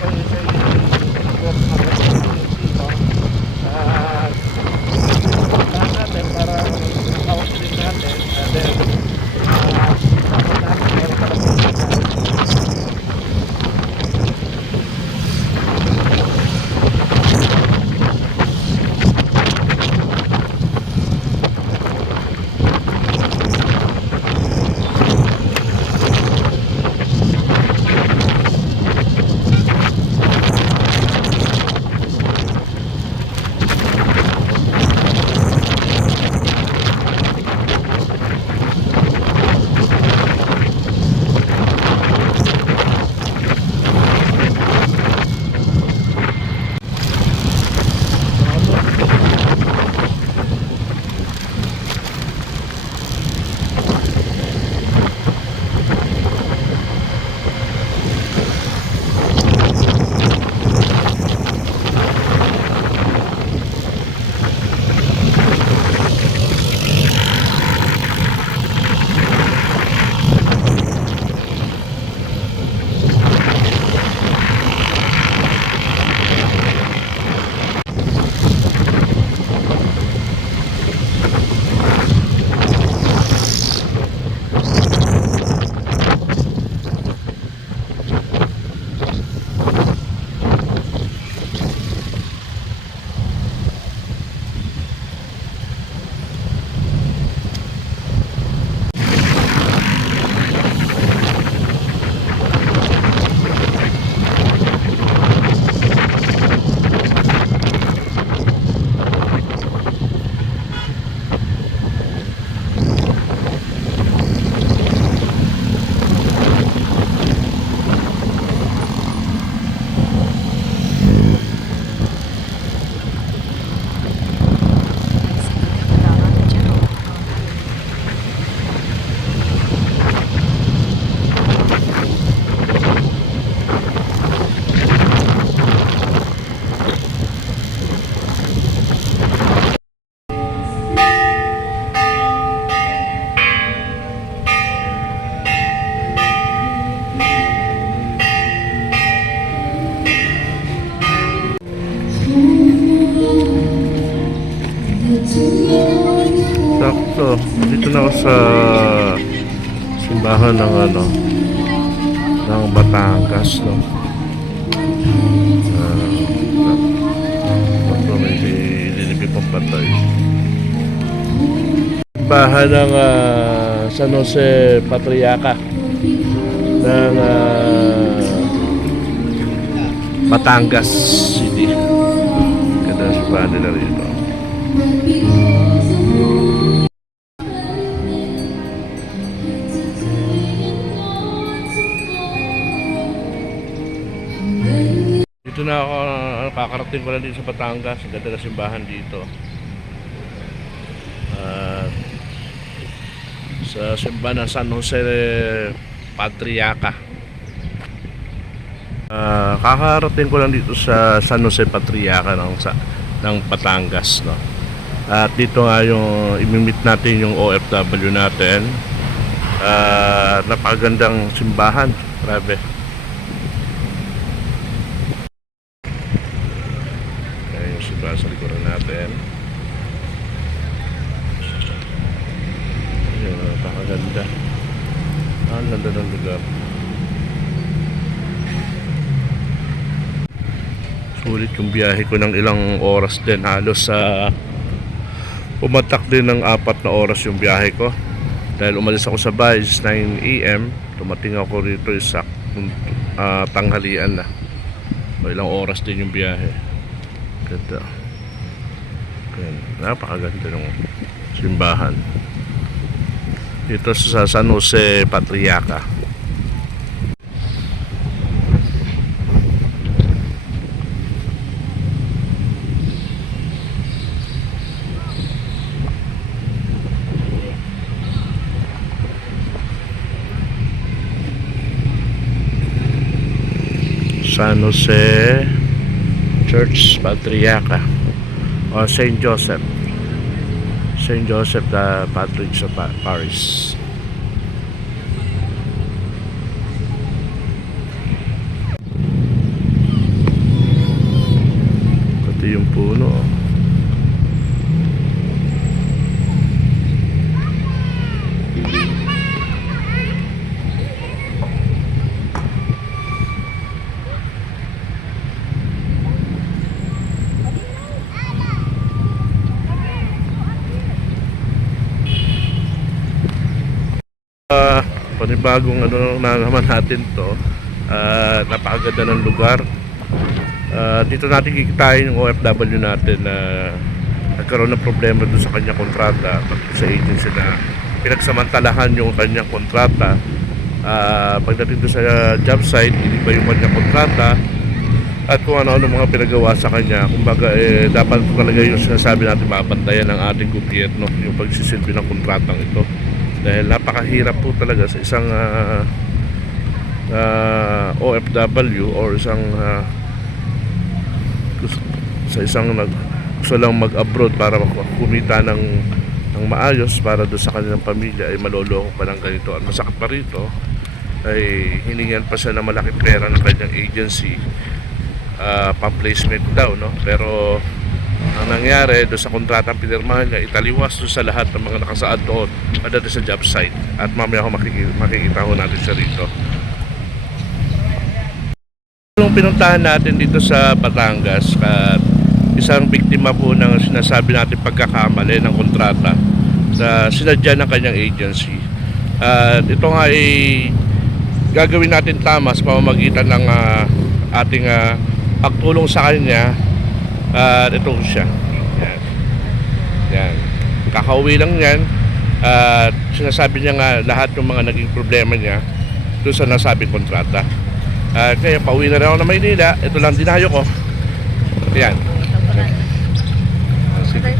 kayo sa work na community, no? At puntahan natin para makawag din natin. And then, dapat natin meron ka lang sakto. Dito na ako sa simbahan ng ng Batangas, no. Sakto, may linipin pang patay. Simbahan ng San Jose Patriarca ng Batangas City. Ganda ang simbahan nila rito. Dito na ako, kakarating ko lang dito sa Batangas. Ang ganda ng simbahan dito. Sa simbahan ng San Jose Patriarca. Kakarating ko lang dito sa San Jose Patriarca ng Batangas, no? At dito nga yung imimit natin yung OFW natin. Napakagandang simbahan, grabe. Ayan yung simbahan sa likuran natin. Ayan, napakaganda. Ang ganda ng lugar. Sulit yung biyahe ko ng ilang oras din. Halos pumatak din ng 4 na oras yung biyahe ko. Dahil umalis ako sa bahay 9 AM. Tumating ako rito sa tanghalian na. Ilang oras din yung biyahe. Ganda. Napakaganda ng simbahan. Dito sa San Jose Patriarca. San Jose Church Patriarca o Saint Joseph the Patrick sa Paris. Grabe yung puno. Oh. Panibagong ano na naman natin to. Napakaganda ng lugar. Dito natin kikitain yung OFW natin na nagkaroon ng problema doon sa kanyang kontrata pagdating sa agency na pinagsamantalahan yung kanyang kontrata. Pagdating doon sa job site, hindi ba yung kanyang kontrata at kung ano-ano mga pinagawa sa kanya. Kumbaga dapat talaga yung sinasabi natin mabantayan ng ating gobyerno yung pagsisilbi ng kontratang ito, dahil napakahirap po talaga sa isang OFW or isang sa isang gusto lang mag-abroad para kumita ng maayos para doon sa kanilang pamilya, ay maloloko pa ng ganito. Ang masakit pa rito ay hiningan pa siya ng malaking pera ng kanyang agency, pang-placement daw, no? Pero ang nangyari doon sa kontratang pinirmahan niya, italiwas doon sa lahat ng mga nakasaad doon pagdating sa job site. At mamaya ako makikita ho natin siya rito. Yung pinuntahan natin dito sa Batangas, at isang biktima po ng sinasabi natin pagkakamali ng kontrata na sinadya ng kanyang agency. At ito nga ay gagawin natin tama sa pamamagitan ng ating pagtulong sa kanya. At ito siya. Yan. Yan. Kakauwi lang yan. At sinasabi niya nga lahat ng mga naging problema niya doon sa nasabing kontrata. Kaya pauwi na rin ako ng Maynila. Ito lang dinayo ko. Yan. Sige.